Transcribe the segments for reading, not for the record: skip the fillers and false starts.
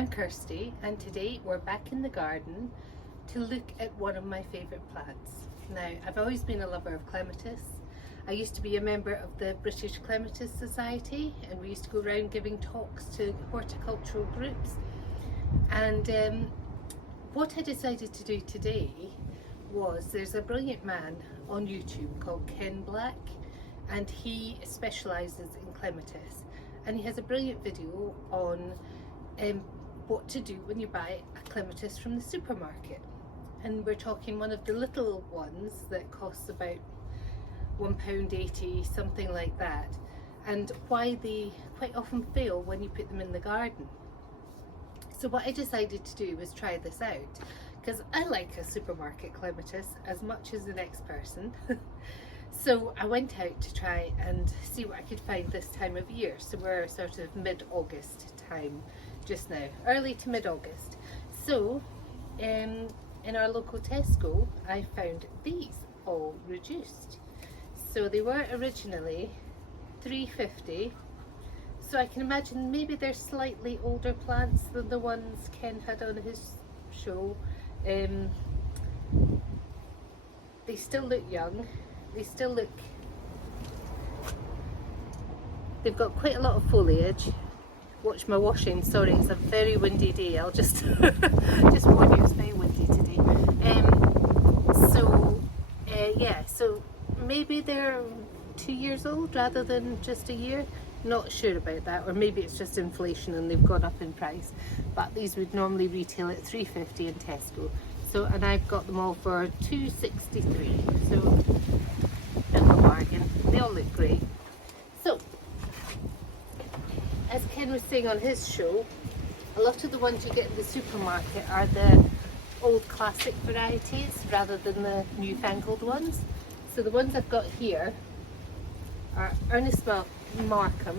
I'm Kirsty, and today we're back in the garden to look at one of my favourite plants. Now, I've always been a lover of Clematis. I used to be a member of the British Clematis Society, and we used to go around giving talks to horticultural groups. And what I decided to do today was, there's a brilliant man on YouTube called Ken Black, and he specialises in Clematis, and he has a brilliant video on what to do when you buy a Clematis from the supermarket. And we're talking one of the little ones that costs about £1.80, something like that, and why they quite often fail when you put them in the garden. So what I decided to do was try this out, because I like a supermarket Clematis as much as the next person. So I went out to try and see what I could find this time of year. So we're sort of mid-August time just now, early to mid-August. So in our local Tesco I found these all reduced. So they were originally £3.50. So I can imagine maybe they're slightly older plants than the ones Ken had on his show. They still look young. They still look, they've got quite a lot of foliage. Watch my washing, sorry, it's a very windy day. I'll just just warn you, it's very windy today. Yeah, so maybe they're 2 years old rather than just a year. Not sure about that, or maybe it's just inflation and they've gone up in price. But these would normally retail at £3.50 in Tesco. So, and I've got them all for £2.63. So, bit of a bargain. They all look great. So, as Ken was saying on his show, a lot of the ones you get in the supermarket are the old classic varieties rather than the newfangled ones. So the ones I've got here are Ernest Markham,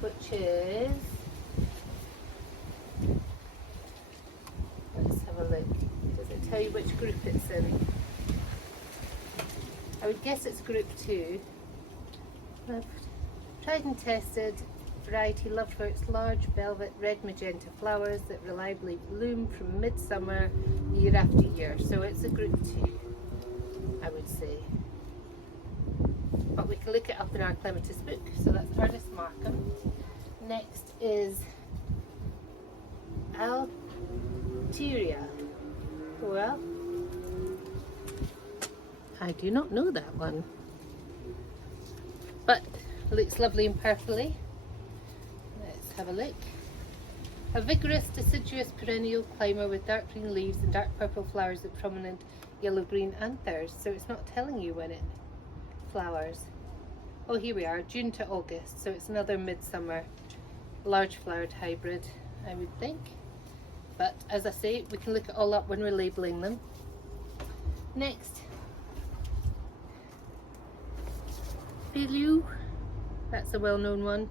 which is, let's have a look. Does it tell you which group it's in? I would guess it's group 2. Tried and tested variety loved for its large velvet red magenta flowers that reliably bloom from midsummer year after year. So it's a group 2, I would say. But we can look it up in our Clematis book. So that's Ernest Markham. Next is Alteria. Well, I do not know that one, but it looks lovely and purpley. Let's have a look. A vigorous, deciduous perennial climber with dark green leaves and dark purple flowers with prominent yellow-green anthers. So it's not telling you when it flowers. Oh, here we are, June to August. So it's another midsummer, large flowered hybrid, I would think. But as I say, we can look it all up when we're labelling them. Next, Pilou, that's a well-known one.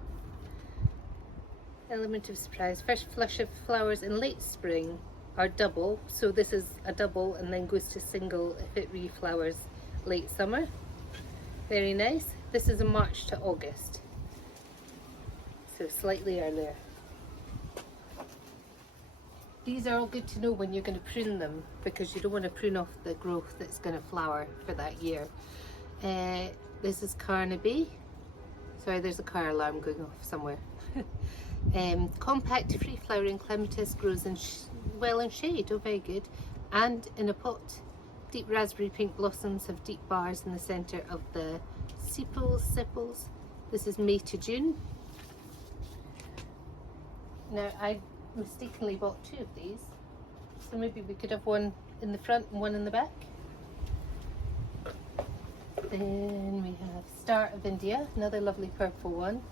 Element of surprise. First flush of flowers in late spring are double, so this is a double and then goes to single if it reflowers late summer. Very nice. This is a March to August, so slightly earlier. These are all good to know when you're going to prune them, because you don't want to prune off the growth that's going to flower for that year. This is Carnaby. Sorry, there's a car alarm going off somewhere. Compact free-flowering Clematis grows in well in shade, oh very good, and in a pot. Deep raspberry pink blossoms have deep bars in the centre of the sepals. This is May to June. Now I mistakenly bought 2 of these, so maybe we could have one in the front and one in the back. Then we have Star of India, another lovely purple one.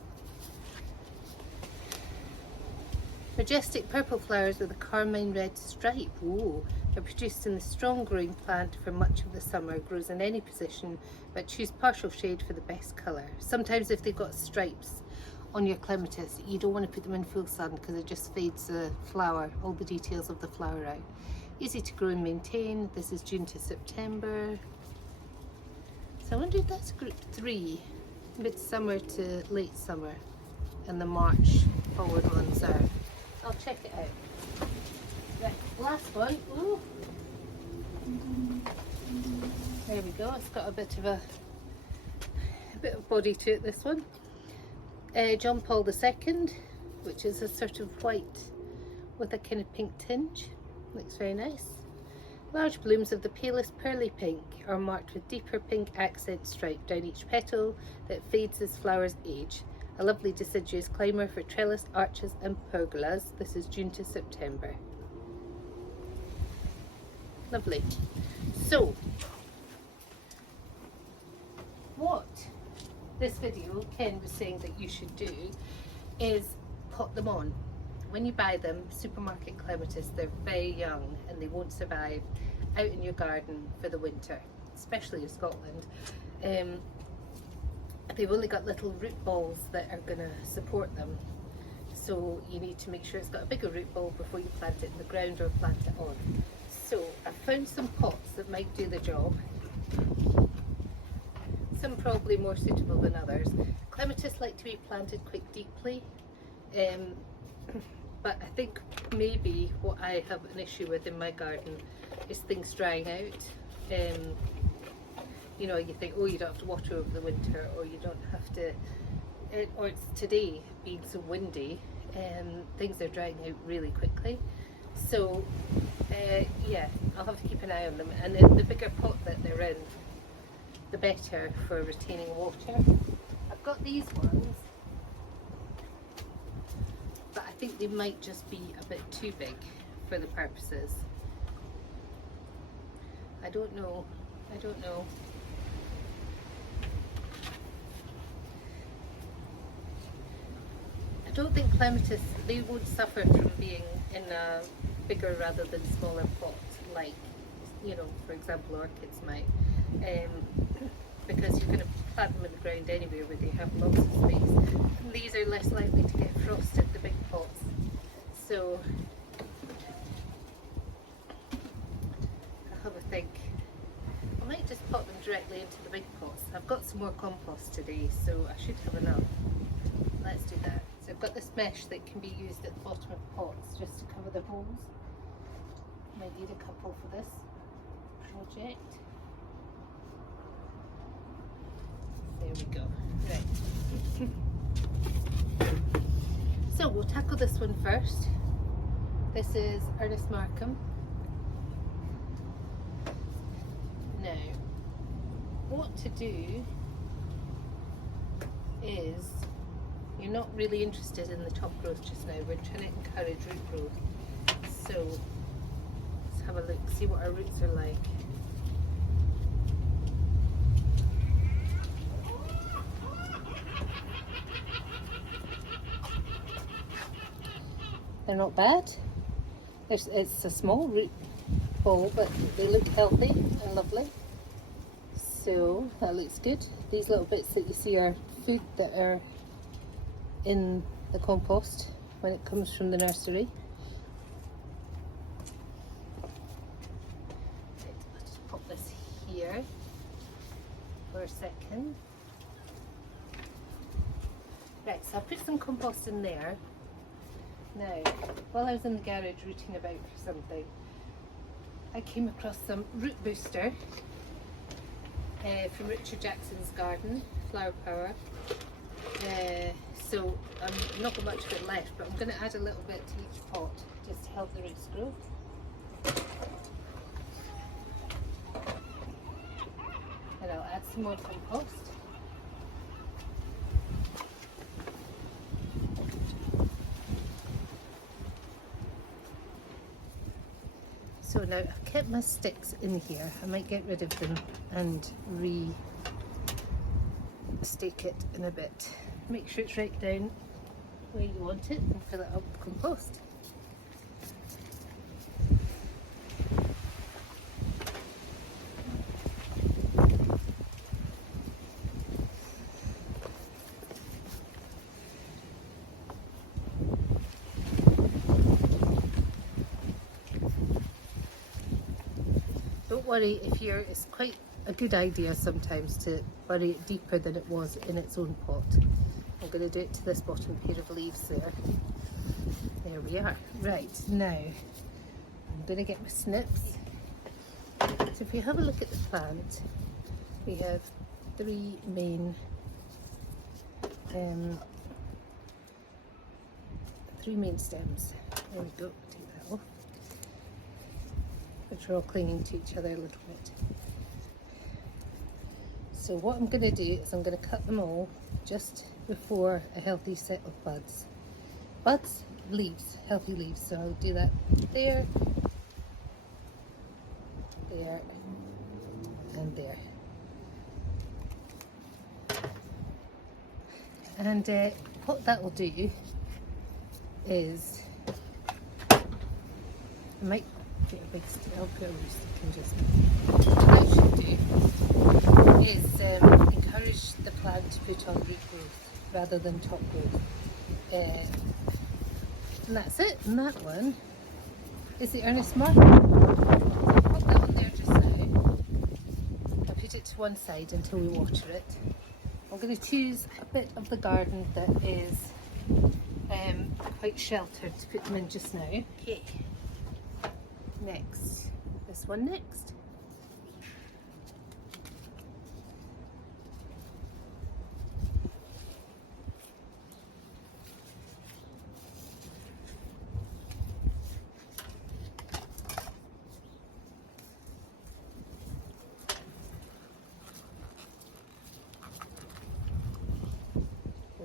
Majestic purple flowers with a carmine red stripe. Ooh, are produced in the strong growing plant for much of the summer. Grows in any position, but choose partial shade for the best colour. Sometimes if they've got stripes on your Clematis, you don't want to put them in full sun because it just fades the flower, all the details of the flower out. Easy to grow and maintain. This is June to September. So I wonder if that's group 3, midsummer to late summer. and the March forward ones are. I'll check it out. Right, last one. Ooh. There we go. It's got a bit of body to it, this one. John Paul II, which is a sort of white with a kind of pink tinge. Looks very nice. Large blooms of the palest pearly pink are marked with deeper pink accent stripe down each petal that fades as flowers age. A lovely deciduous climber for trellised arches and pergolas. This is June to September. Lovely. So, what this video Ken was saying that you should do is pot them on. When you buy them, supermarket clematis, they're very young and they won't survive out in your garden for the winter, especially in Scotland. They've only got little root balls that are going to support them, so you need to make sure it's got a bigger root ball before you plant it in the ground or plant it on. So I found some pots that might do the job, some probably more suitable than others. Clematis like to be planted quite deeply, but I think maybe what I have an issue with in my garden is things drying out. You know, you think, oh, you don't have to water over the winter, or you don't have to, or it's today being so windy, things are drying out really quickly. So yeah, I'll have to keep an eye on them, and the bigger pot that they're in, the better for retaining water. I've got these ones, but I think they might just be a bit too big for the purposes. I don't know. I don't think clematis, they won't suffer from being in a bigger rather than smaller pot, like, you know, for example, orchids might, because you're going to plant them in the ground anywhere where they have lots of space. And these are less likely to get frosted, the big pots. So I'll have a think. I might just pot them directly into the big pots. I've got some more compost today, so I should have enough. Let's do that. So I've got this mesh that can be used at the bottom of pots just to cover the holes. Might need a couple for this project. There we go. Right. So we'll tackle this one first. This is Ernest Markham. Now, what to do is, you're not really interested in the top growth just now. We're trying to encourage root growth. So let's have a look, see what our roots are like. They're not bad. It's a small root ball, but they look healthy and lovely. So that looks good. These little bits that you see are food that are in the compost when it comes from the nursery. Right, I'll just pop this here for a second. Right, so I put some compost in there. Now, while I was in the garage rooting about for something, I came across some root booster from Richard Jackson's garden, Flower Power. So I'm not got much of it left, but I'm going to add a little bit to each pot just to help the roots grow. And I'll add some more compost. So now I've kept my sticks in here. I might get rid of them and re-stake it in a bit. Make sure it's right down where you want it and fill it up with compost. Don't worry if it's quite a good idea sometimes to bury it deeper than it was in its own pot. I'm going going to do it to this bottom pair of leaves there. There we are. Right, now I'm going to get my snips. So if you have a look at the plant, we have three main stems. There we go, take that off. Which are all clinging to each other a little bit. So what I'm going to do is I'm going to cut them all just before a healthy set of buds. Buds, leaves, healthy leaves. So I'll do that there, there, and there. And what that will do is, I might get a big stick, I'll put a wee stick in just now. What I should do is encourage the plant to put on root growth rather than top growth. And that's it. And that one is the earnest marker. I'll put that one there just now. I'll put it to one side until we water it. I'm going to choose a bit of the garden that is quite sheltered to put them in just now. Okay. Next. This one next.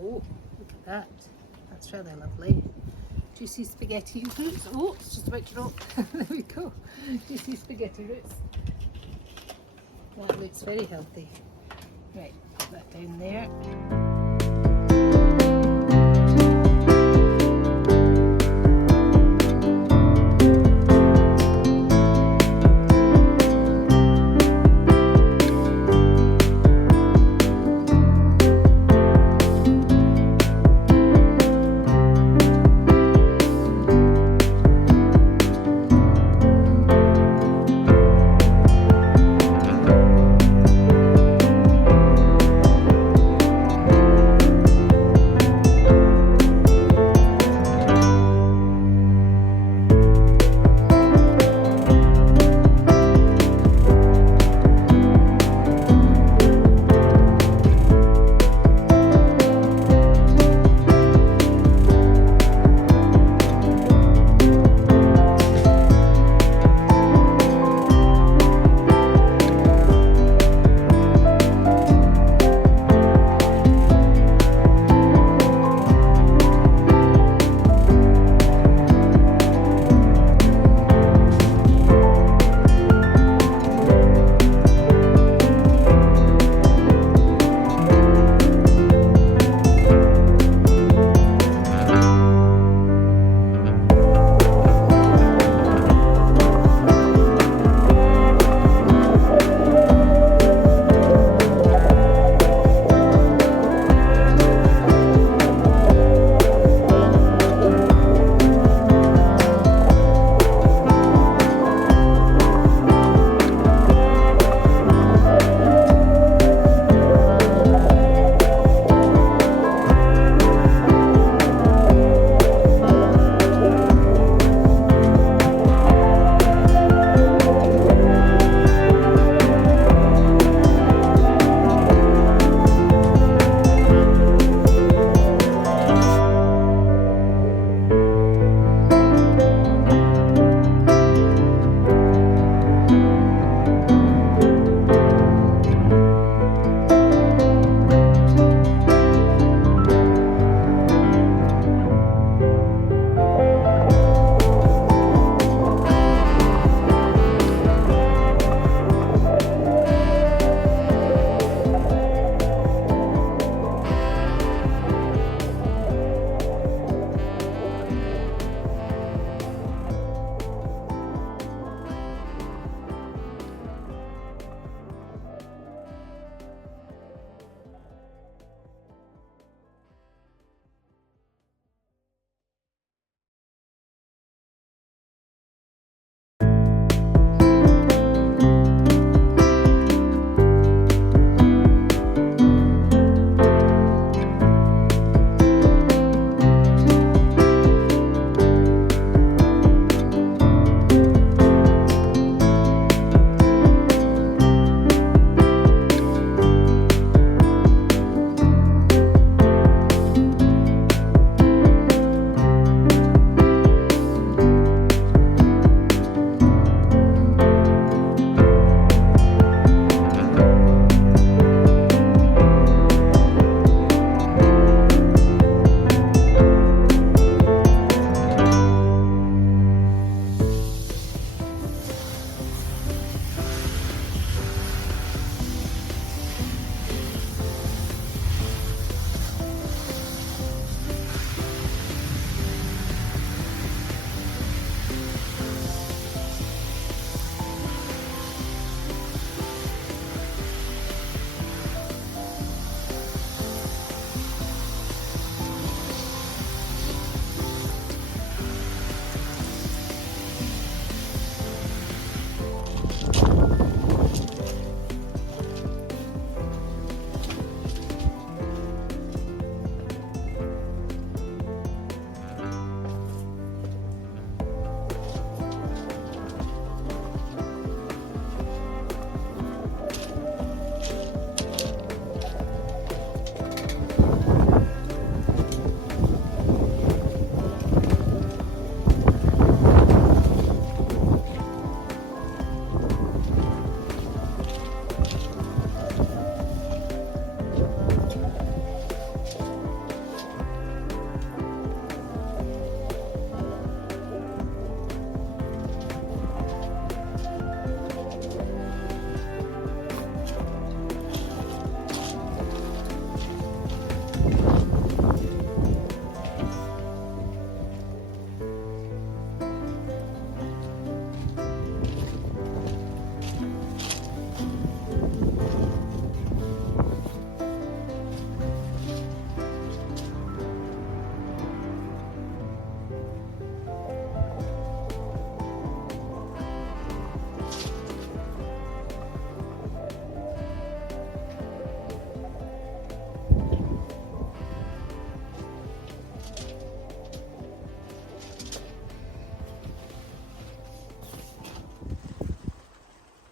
Oh, look at that. That's rather lovely. Juicy spaghetti roots. Oh, it's just about to drop. There we go. Juicy spaghetti roots. That looks very healthy. Right, put that down there.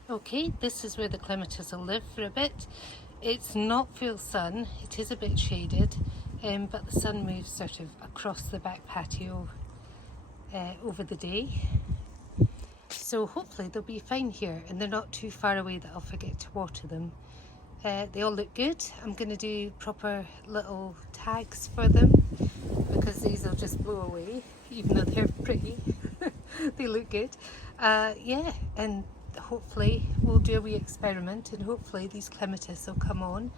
Okay, this is where the clematis will live for a bit. It's not full sun, it is a bit shaded, but the sun moves sort of across the back patio over the day. So hopefully they'll be fine here, and they're not too far away that I'll forget to water them. They all look good. I'm going to do proper little tags for them because these will just blow away, even though they're pretty. They look good. Yeah, and hopefully we'll do a wee experiment, and hopefully these clematis will come on,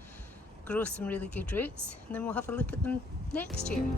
grow some really good roots, and then we'll have a look at them next year.